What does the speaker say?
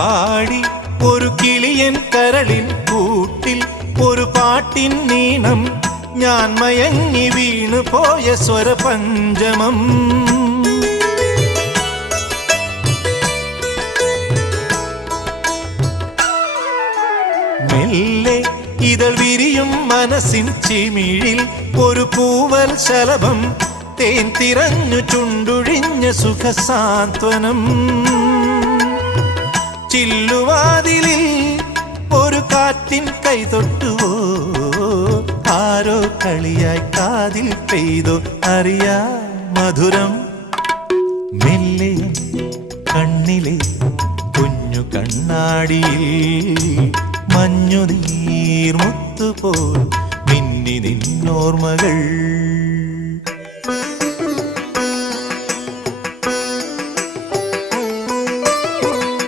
ആടി ഒരു കിളിയൻ കരളിൻ കൂട്ടിൽ ഒരു പാട്ടിൻ നീണം ഞാൻ മയങ്ങി വീണു പോയ സ്വരപഞ്ചമം മെല്ലെ ഇതൾ വിരിയും മനസ്സിൻ ചിമിഴിൽ ഒരു പൂവൽ ശലഭം തേൻ തിരഞ്ഞു ചുണ്ടുഴിഞ്ഞ സുഖസാന്ത്വനം ചില്ലുവാതിലിൽ ഒരു കാറ്റിൻ കൈതൊട്ടുവോ ആരോ കളിയായി കാതിൽ പെയ്തോ അറിയാ മധുരം മെല്ലെ കണ്ണിലെ കുഞ്ഞു കണ്ണാടിയിൽ മഞ്ഞുനീർമുത്തുപോൽ മിന്നി നിന്നോർമ്മകൾ